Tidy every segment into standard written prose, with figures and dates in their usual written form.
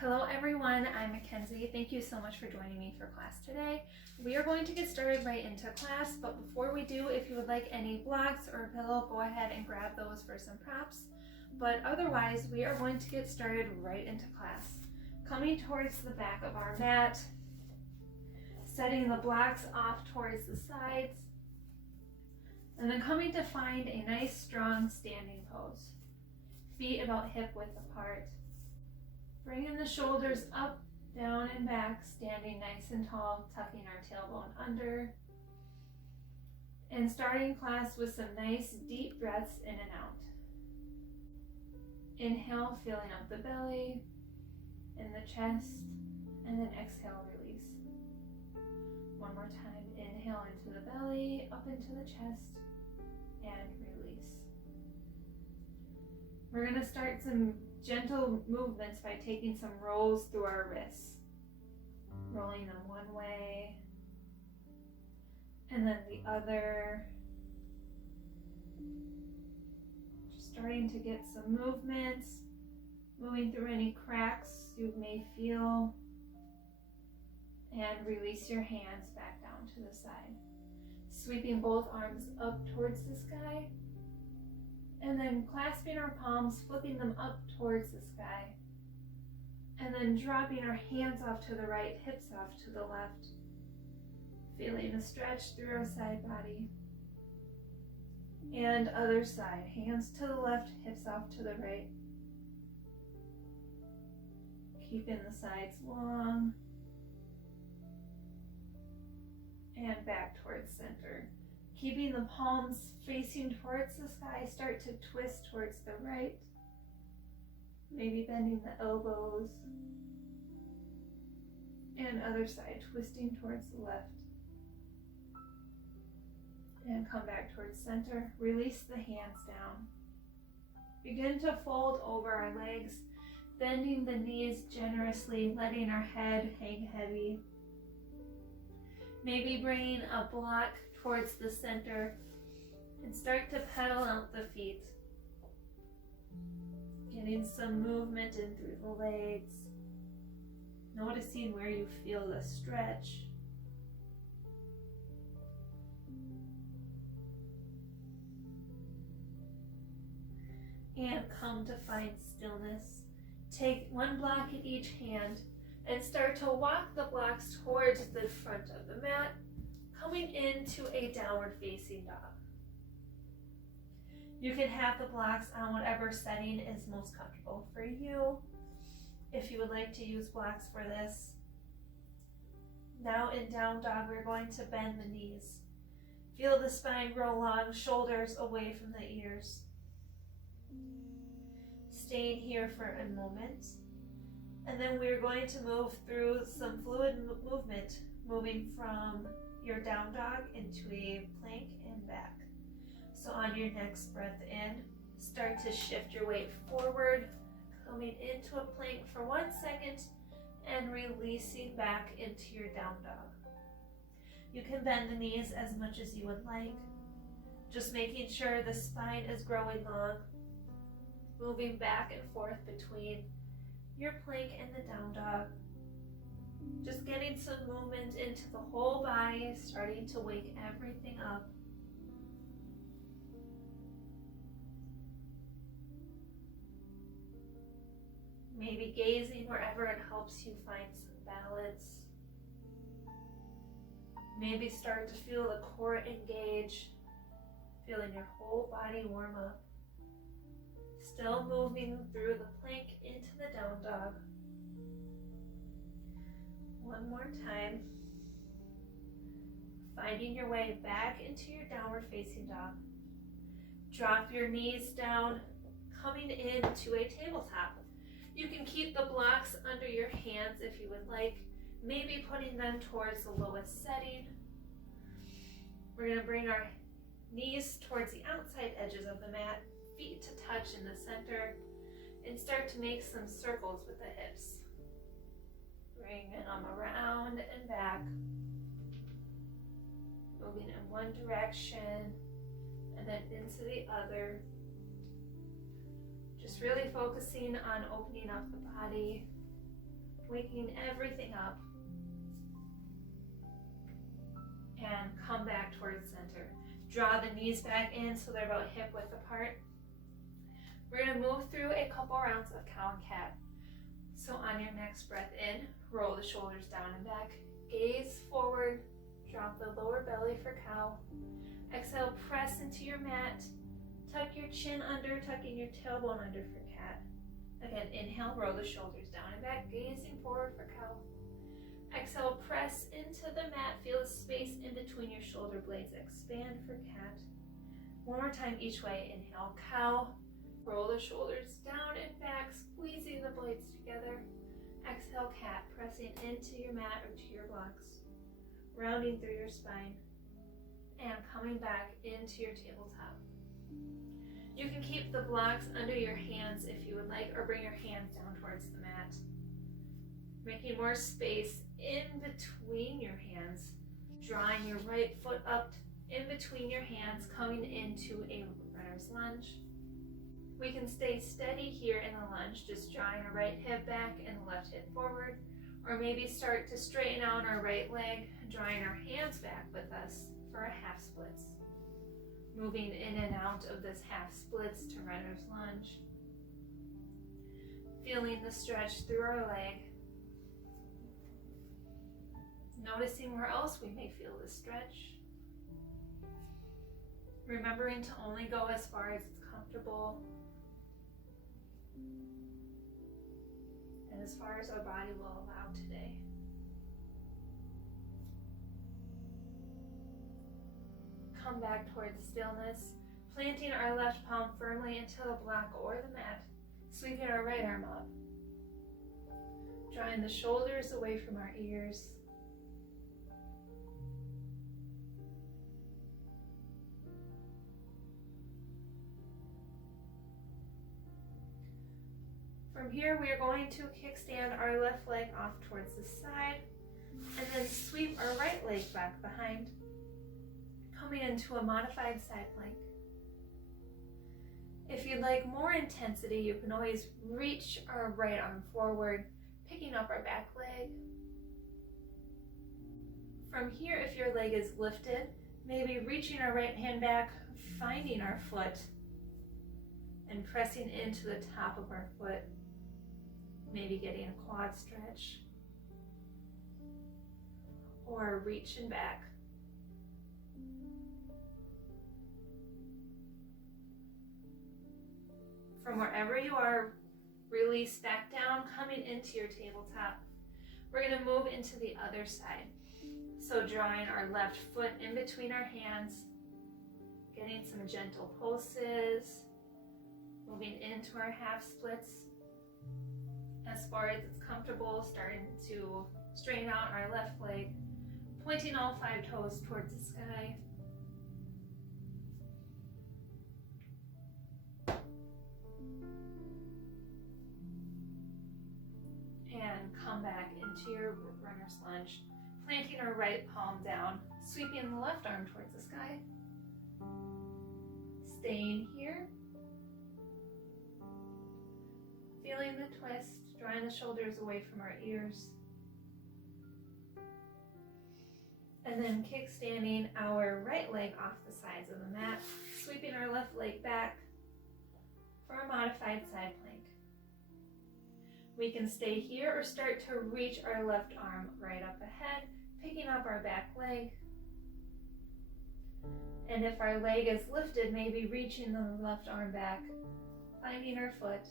Hello everyone, I'm MaKenzie. Thank you so much for joining me for class today. We are going to get started right into class, but before we do, if you would like any blocks or a pillow, go ahead and grab those for some props. But otherwise, we are going to get started right into class. Coming towards the back of our mat, setting the blocks off towards the sides, and then coming to find a nice strong standing pose. Feet about hip width apart. Bringing the shoulders up, down, and back, standing nice and tall, tucking our tailbone under. And starting class with some nice deep breaths in and out. Inhale, filling up the belly and the chest, and then exhale, release. One more time, inhale into the belly, up into the chest, and release. We're going to start some gentle movements by taking some rolls through our wrists. Rolling them one way and then the other. Just starting to get some movements, moving through any cracks you may feel, and release your hands back down to the side. Sweeping both arms up towards the sky, and then clasping our palms, flipping them up towards the sky, and then dropping our hands off to the right, hips off to the left, feeling a stretch through our side body. And other side, hands to the left, hips off to the right. Keeping the sides long, and back towards center. Keeping the palms facing towards the sky, start to twist towards the right. Maybe bending the elbows. And other side, twisting towards the left. And come back towards center. Release the hands down. Begin to fold over our legs, bending the knees generously, letting our head hang heavy. Maybe bringing a block towards the center and start to pedal out the feet. Getting some movement in through the legs. Noticing where you feel the stretch. And come to find stillness. Take one block in each hand and start to walk the blocks towards the front of the mat, coming into a downward facing dog. You can have the blocks on whatever setting is most comfortable for you. If you would like to use blocks for this. Now in down dog, we're going to bend the knees. Feel the spine grow long, shoulders away from the ears. Staying here for a moment. And then we're going to move through some fluid movement, moving from your down dog into a plank and back. So on your next breath in, start to shift your weight forward, coming into a plank for 1 second and releasing back into your down dog. You can bend the knees as much as you would like, just making sure the spine is growing long, moving back and forth between your plank and the down dog. Just getting some movement into the whole body, starting to wake everything up. Maybe gazing wherever it helps you find some balance. Maybe start to feel the core engage, feeling your whole body warm up. Still moving through the plank into the down dog. One more time. Finding your way back into your downward facing dog. Drop your knees down, coming into a tabletop. You can keep the blocks under your hands if you would like, maybe putting them towards the lowest setting. We're going to bring our knees towards the outside edges of the mat, feet to touch in the center, and start to make some circles with the hips. Bringing them around and back, moving in one direction and then into the other. Just really focusing on opening up the body, waking everything up. And come back towards center. Draw the knees back in so they're about hip width apart. We're going to move through a couple rounds of cow and cat. So on your next breath in, roll the shoulders down and back. Gaze forward. Drop the lower belly for cow. Exhale, press into your mat. Tuck your chin under, tucking your tailbone under for cat. Again, inhale, roll the shoulders down and back, gazing forward for cow. Exhale, press into the mat. Feel the space in between your shoulder blades. Expand for cat. One more time each way. Inhale, cow. Roll the shoulders down and back, squeezing the blades together. Exhale, cat, pressing into your mat or to your blocks. Rounding through your spine. And coming back into your tabletop. You can keep the blocks under your hands if you would like, or bring your hands down towards the mat. Making more space in between your hands. Drawing your right foot up in between your hands, coming into a runner's lunge. We can stay steady here in the lunge, just drawing our right hip back and the left hip forward, or maybe start to straighten out our right leg, drawing our hands back with us for a half splits. Moving in and out of this half splits to runner's lunge. Feeling the stretch through our leg. Noticing where else we may feel the stretch. Remembering to only go as far as it's comfortable and as far as our body will allow today. Come back towards stillness, planting our left palm firmly into the block or the mat, sweeping our right arm up. Drawing the shoulders away from our ears. From here, we are going to kickstand our left leg off towards the side, and then sweep our right leg back behind, coming into a modified side plank. If you'd like more intensity, you can always reach our right arm forward, picking up our back leg. From here, if your leg is lifted, maybe reaching our right hand back, finding our foot, and pressing into the top of our foot. Maybe getting a quad stretch, or reaching back. From wherever you are, release back down, coming into your tabletop. We're going to move into the other side. So drawing our left foot in between our hands, getting some gentle pulses, moving into our half splits. As far as it's comfortable, starting to straighten out our left leg, pointing all 5 toes towards the sky. And come back into your runner's lunge, planting our right palm down, sweeping the left arm towards the sky. Staying here. Feeling the twist, drawing the shoulders away from our ears. And then kickstanding our right leg off the sides of the mat, sweeping our left leg back for a modified side plank. We can stay here or start to reach our left arm right up ahead, picking up our back leg. And if our leg is lifted, maybe reaching the left arm back, finding our foot,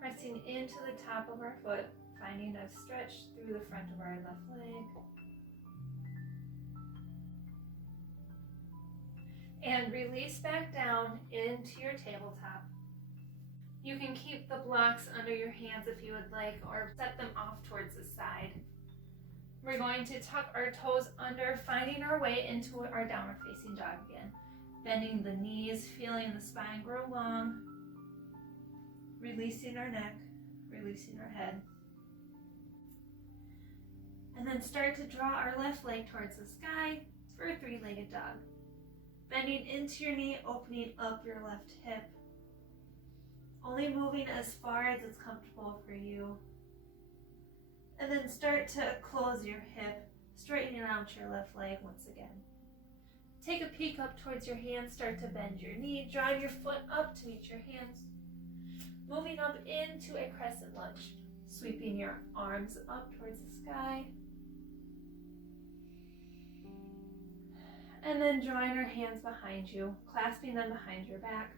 pressing into the top of our foot, finding a stretch through the front of our left leg. And release back down into your tabletop. You can keep the blocks under your hands if you would like, or set them off towards the side. We're going to tuck our toes under, finding our way into our downward facing dog again. Bending the knees, feeling the spine grow long. Releasing our neck, releasing our head. And then start to draw our left leg towards the sky for a 3-legged dog. Bending into your knee, opening up your left hip. Only only moving as far as it's comfortable for you. And then start to close your hip, straightening out your left leg once again. Take a peek up towards your hands, start to bend your knee, drive your foot up to meet your hands. Moving up into a crescent lunge, sweeping your arms up towards the sky. And then drawing our hands behind you, clasping them behind your back.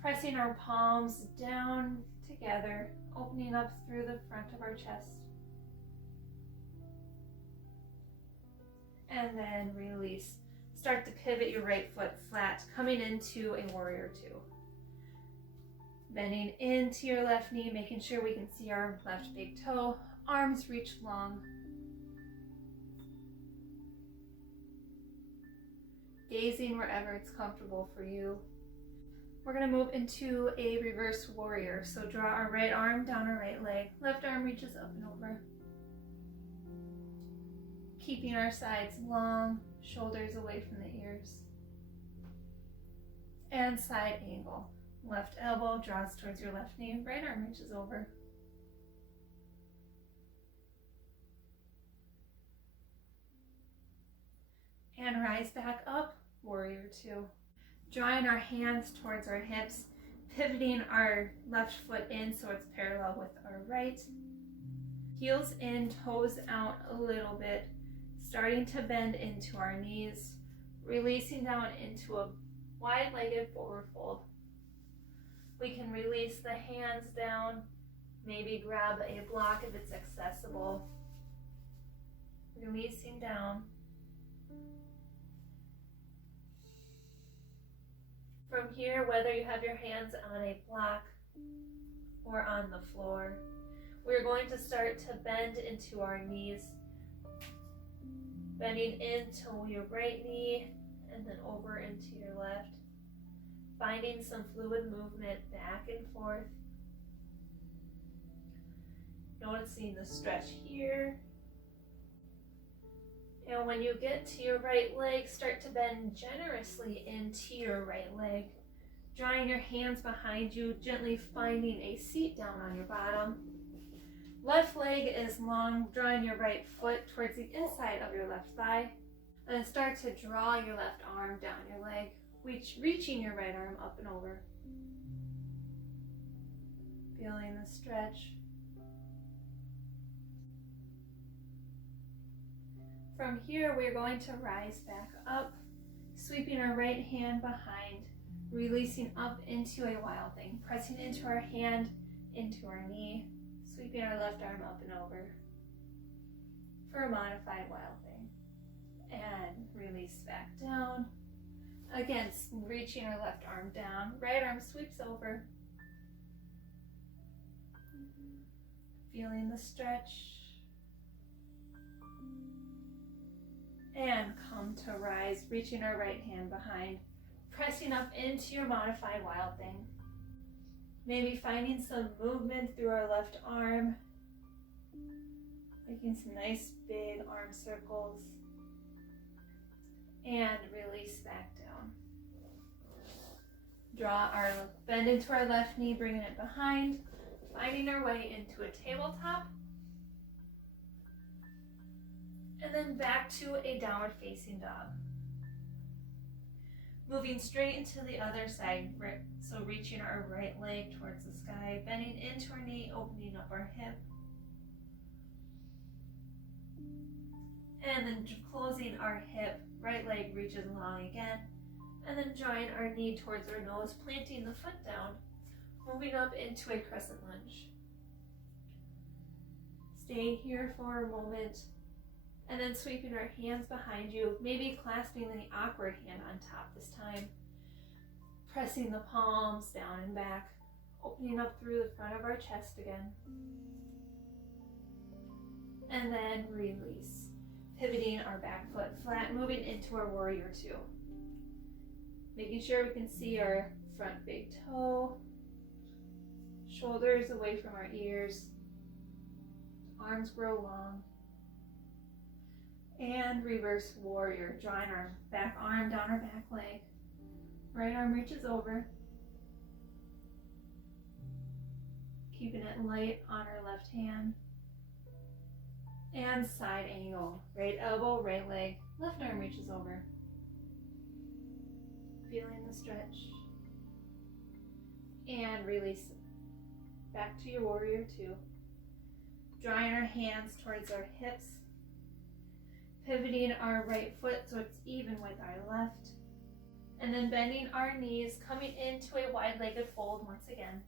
Pressing our palms down together, opening up through the front of our chest. And then release. Start to pivot your right foot flat, coming into a warrior two. Bending into your left knee, making sure we can see our left big toe. Arms reach long. Gazing wherever it's comfortable for you. We're going to move into a reverse warrior. So draw our right arm down our right leg. Left arm reaches up and over. Keeping our sides long, shoulders away from the ears. And side angle. Left elbow draws towards your left knee. Right arm reaches over. And rise back up, warrior two. Drawing our hands towards our hips, pivoting our left foot in so it's parallel with our right. Heels in, toes out a little bit, starting to bend into our knees, releasing down into a wide-legged forward fold. We can release the hands down, maybe grab a block if it's accessible. Releasing down. From here, whether you have your hands on a block or on the floor, we're going to start to bend into our knees, bending into your right knee and then over into your left, finding some fluid movement back and forth, noticing the stretch here. And when you get to your right leg, start to bend generously into your right leg, drawing your hands behind you, gently finding a seat down on your bottom. Left leg is long, drawing your right foot towards the inside of your left thigh. And then start to draw your left arm down your leg, reaching your right arm up and over. Feeling the stretch. From here, we're going to rise back up, sweeping our right hand behind, releasing up into a wild thing, pressing into our hand, into our knee, sweeping our left arm up and over for a modified wild thing. And release back down. Again, reaching our left arm down, right arm sweeps over. Feeling the stretch. And come to rise, reaching our right hand behind, pressing up into your modified wild thing. Maybe finding some movement through our left arm, making some nice big arm circles, and release back down. Bend into our left knee, bringing it behind, finding our way into a tabletop. And then back to a downward facing dog. Moving straight into the other side, so reaching our right leg towards the sky, bending into our knee, opening up our hip. And then closing our hip, right leg reaches long again. And then drawing our knee towards our nose, planting the foot down, moving up into a crescent lunge. Stay here for a moment. And then sweeping our hands behind you, maybe clasping the awkward hand on top this time. Pressing the palms down and back, opening up through the front of our chest again. And then release. Pivoting our back foot flat, moving into our warrior two. Making sure we can see our front big toe, shoulders away from our ears, arms grow long. And reverse warrior, drawing our back arm down our back leg. Right arm reaches over. keeping it light on our left hand. And side angle, right elbow, right leg, left arm reaches over. Feeling the stretch. And release it. Back to your warrior two. Drawing our hands towards our hips. Pivoting our right foot so it's even with our left. And then bending our knees, coming into a wide-legged fold once again.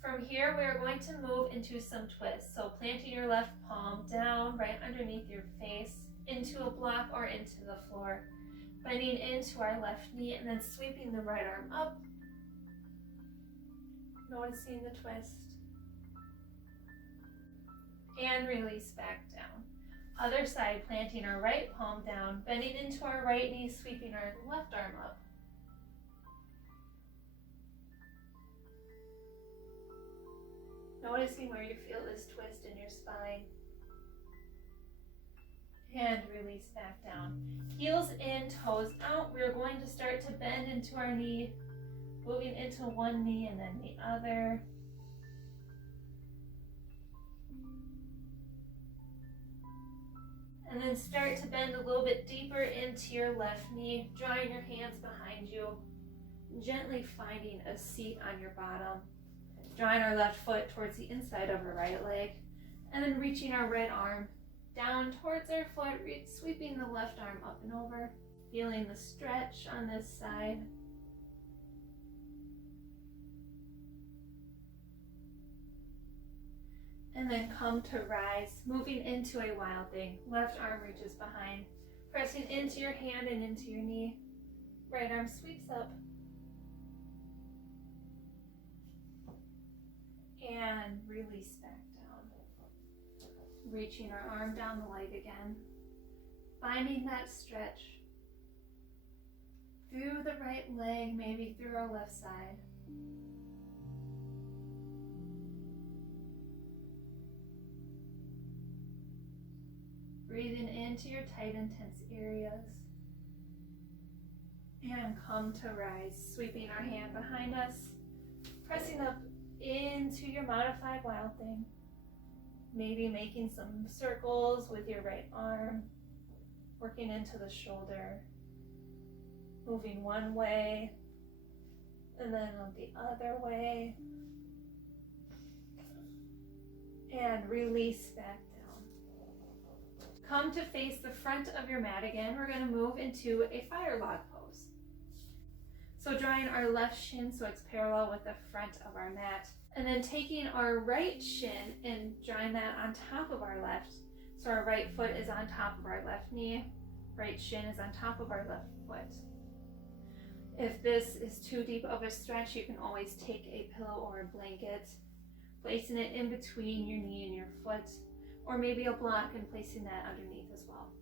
From here, we are going to move into some twists. So planting your left palm down right underneath your face, into a block or into the floor. Bending into our left knee and then sweeping the right arm up. Noticing the twist. And release back down. Other side, planting our right palm down, bending into our right knee, sweeping our left arm up. Noticing where you feel this twist in your spine. And release back down. Heels in, toes out. We're going to start to bend into our knee, moving into one knee and then the other. And then start to bend a little bit deeper into your left knee, drawing your hands behind you, gently finding a seat on your bottom. Drawing our left foot towards the inside of our right leg, and then reaching our right arm down towards our foot, sweeping the left arm up and over, feeling the stretch on this side. And then come to rise, moving into a wild thing. Left arm reaches behind, pressing into your hand and into your knee. Right arm sweeps up. And release back down. Reaching our arm down the leg again. Finding that stretch through the right leg, maybe through our left side. Breathing into your tight, intense areas. And come to rise, sweeping our hand behind us, pressing up into your modified wild thing. Maybe making some circles with your right arm, working into the shoulder, moving one way, and then on the other way. And release back down. Come to face the front of your mat again. We're going to move into a fire log pose. So drawing our left shin so it's parallel with the front of our mat. And then taking our right shin and drawing that on top of our left. So our right foot is on top of our left knee. Right shin is on top of our left foot. If this is too deep of a stretch, you can always take a pillow or a blanket, placing it in between your knee and your foot, or maybe a block and placing that underneath as well.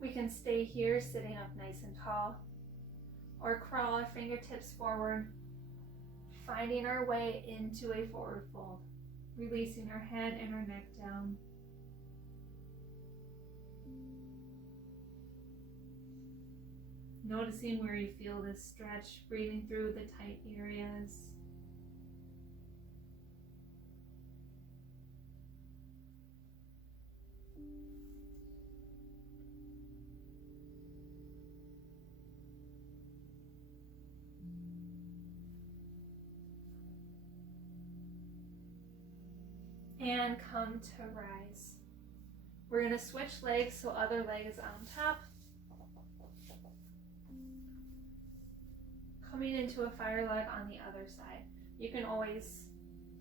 We can stay here sitting up nice and tall, or crawl our fingertips forward, finding our way into a forward fold, releasing our head and our neck down. Noticing where you feel this stretch, breathing through the tight areas. And come to rise. We're going to switch legs so other leg is on top. Coming into a fire log on the other side. You can always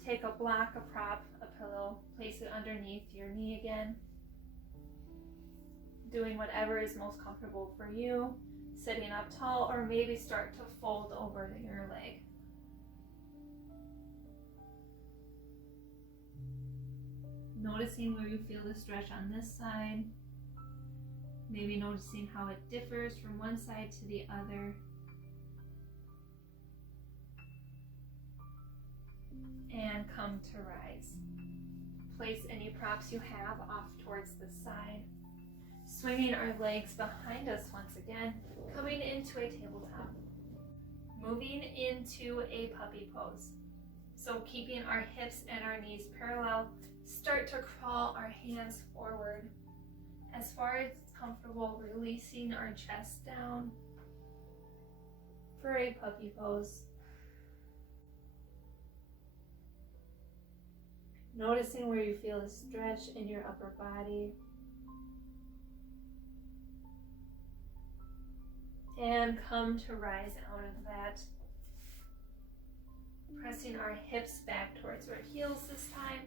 take a block, a prop, a pillow, place it underneath your knee again. Doing whatever is most comfortable for you. Sitting up tall, or maybe start to fold over your leg. Noticing where you feel the stretch on this side. Maybe noticing how it differs from one side to the other. And come to rise. Place any props you have off towards the side. Swinging our legs behind us once again, coming into a tabletop. moving into a puppy pose. So keeping our hips and our knees parallel, start to crawl our hands forward. As far as it's comfortable, releasing our chest down for a puppy pose. Noticing where you feel a stretch in your upper body. And come to rise out of that. Pressing our hips back towards our heels this time.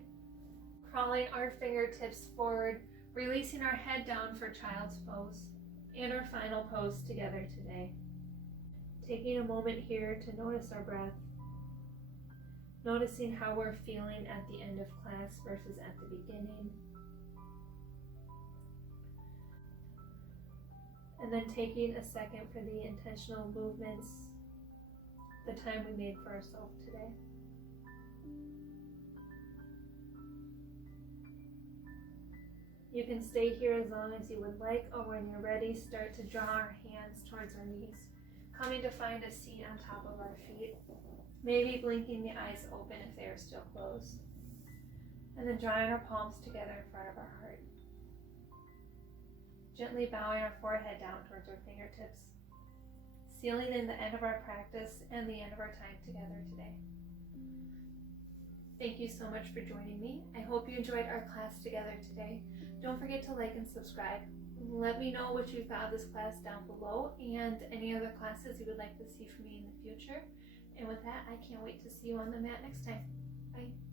Crawling our fingertips forward, releasing our head down for child's pose. And our final pose together today. Taking a moment here to notice our breath. Noticing how we're feeling at the end of class versus at the beginning. And then taking a second for the intentional movements, the time we made for ourselves today. You can stay here as long as you would like, or when you're ready, start to draw our hands towards our knees, coming to find a seat on top of our feet. Maybe blinking the eyes open if they are still closed. And then drawing our palms together in front of our heart. Gently bowing our forehead down towards our fingertips. Sealing in the end of our practice and the end of our time together today. Thank you so much for joining me. I hope you enjoyed our class together today. Don't forget to like and subscribe. Let me know what you thought of this class down below and any other classes you would like to see from me in the future. And with that, I can't wait to see you on the mat next time. Bye.